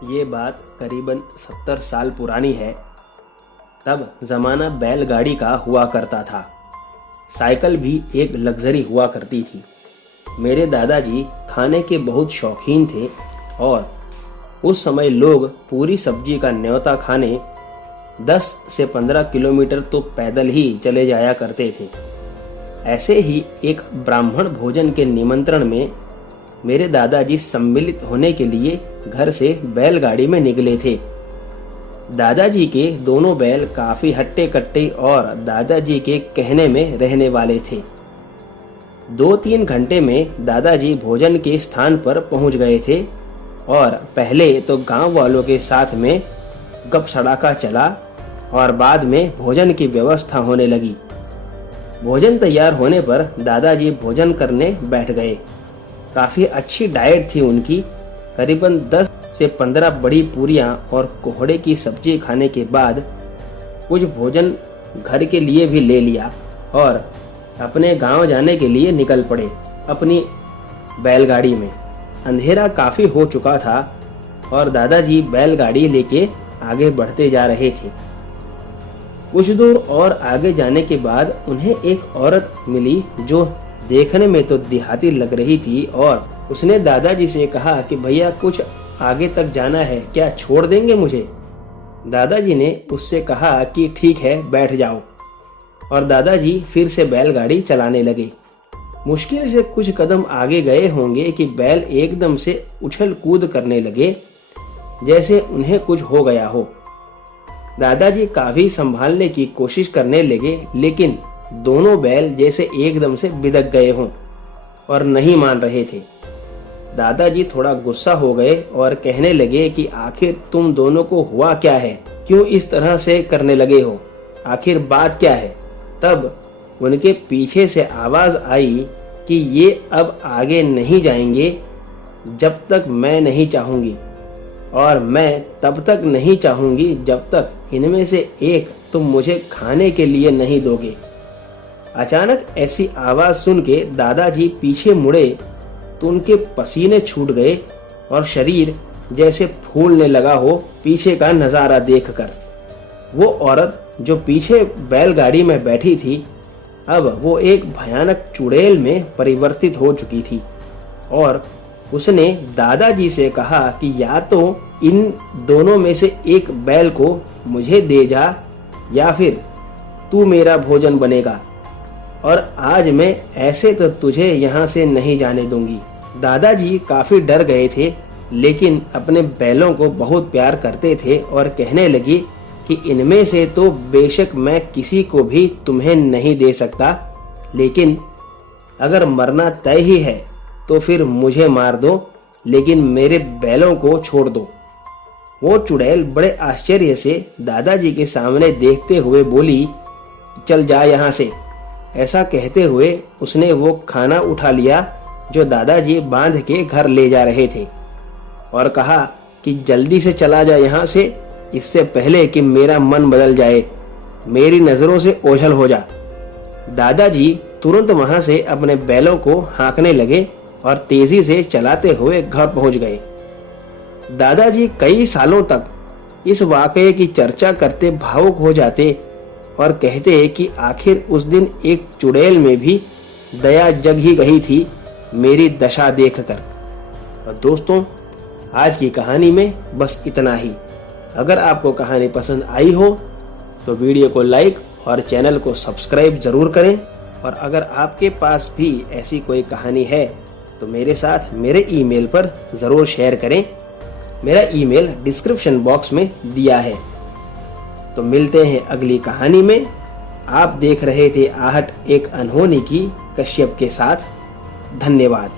ये बात करीबन 70 साल पुरानी है। तब ज़माना बैलगाड़ी का हुआ करता था। साइकिल भी एक लग्जरी हुआ करती थी। मेरे दादाजी खाने के बहुत शौकीन थे और उस समय लोग पूरी सब्जी का न्योता खाने 10 से 15 किलोमीटर तो पैदल ही चले जाया करते थे। ऐसे ही एक ब्राह्मण भोजन के निमंत्रण में मेरे दादाजी सम्मिलित होने के लिए घर से बैलगाड़ी में निकले थे। दादाजी के दोनों बैल काफी हट्टे कट्टे और दादाजी के कहने में रहने वाले थे। 2-3 घंटे में दादाजी भोजन के स्थान पर पहुंच गए थे और पहले तो गांव वालों के साथ में गप सड़ाका चला और बाद में भोजन की व्यवस्था होने लगी। भोजन तैयार होने पर दादाजी भोजन करने बैठ गए। काफ़ी अच्छी डाइट थी उनकी। करीबन 10 से 15 बड़ी पूरियां और कोहड़े की सब्जी खाने के बाद कुछ भोजन घर के लिए भी ले लिया और अपने गांव जाने के लिए निकल पड़े अपनी बैलगाड़ी में। अंधेरा काफ़ी हो चुका था और दादाजी बैलगाड़ी लेके आगे बढ़ते जा रहे थे। कुछ दूर और आगे जाने के बाद उन्हें एक औरत मिली जो देखने में तो देहाती लग रही थी और उसने दादाजी से कहा कि भैया कुछ आगे तक जाना है, क्या छोड़ देंगे मुझे? दादाजी ने उससे कहा कि ठीक है, बैठ जाओ। और दादाजी फिर से बैलगाड़ी चलाने लगे। मुश्किल से कुछ कदम आगे गए होंगे कि बैल एकदम से उछल कूद करने लगे जैसे उन्हें कुछ हो गया हो। दादाजी काफी संभालने की कोशिश करने लगे, लेकिन दोनों बैल जैसे एकदम से बिदक गए हों और नहीं मान रहे थे। दादाजी थोड़ा गुस्सा हो गए और कहने लगे कि आखिर तुम दोनों को हुआ क्या है, क्यों इस तरह से करने लगे हो, आखिर बात क्या है? तब उनके पीछे से आवाज आई कि ये अब आगे नहीं जाएंगे जब तक मैं नहीं चाहूंगी, और मैं तब तक नहीं चाहूंगी जब तक इनमें से एक तुम मुझे खाने के लिए नहीं दोगे। अचानक ऐसी आवाज सुन के दादाजी पीछे मुड़े तो उनके पसीने छूट गए और शरीर जैसे फूलने लगा हो पीछे का नजारा देखकर। वो औरत जो पीछे बैलगाड़ी में बैठी थी, अब वो एक भयानक चुड़ैल में परिवर्तित हो चुकी थी और उसने दादाजी से कहा कि या तो इन दोनों में से एक बैल को मुझे दे जा या फिर तू मेरा भोजन बनेगा, और आज मैं ऐसे तो तुझे यहाँ से नहीं जाने दूंगी। दादाजी काफी डर गए थे, लेकिन अपने बैलों को बहुत प्यार करते थे और कहने लगे कि इनमें से तो बेशक मैं किसी को भी तुम्हें नहीं दे सकता, लेकिन अगर मरना तय ही है तो फिर मुझे मार दो, लेकिन मेरे बैलों को छोड़ दो। वो चुड़ैल बड़े आश्चर्य से दादाजी के सामने देखते हुए बोली, चल जा यहाँ से। ऐसा कहते हुए उसने वो खाना उठा लिया जो दादाजी बांध के घर ले जा रहे थे और कहा कि जल्दी से चला जा यहाँ से, इससे पहले कि मेरा मन बदल जाए, मेरी नजरों से ओझल हो जा। दादाजी तुरंत वहां से अपने बैलों को हाँकने लगे और तेजी से चलाते हुए घर पहुंच गए। दादाजी कई सालों तक इस वाकये की चर्चा करते भावुक हो जाते और कहते कि आखिर उस दिन एक चुड़ैल में भी दया जग ही गई थी मेरी दशा देखकर। और दोस्तों, आज की कहानी में बस इतना ही। अगर आपको कहानी पसंद आई हो तो वीडियो को लाइक और चैनल को सब्सक्राइब जरूर करें, और अगर आपके पास भी ऐसी कोई कहानी है तो मेरे साथ मेरे ईमेल पर जरूर शेयर करें। मेरा ईमेल डिस्क्रिप्शन बॉक्स में दिया है। तो मिलते हैं अगली कहानी में। आप देख रहे थे आहट एक अनहोनी की कश्यप के साथ। धन्यवाद।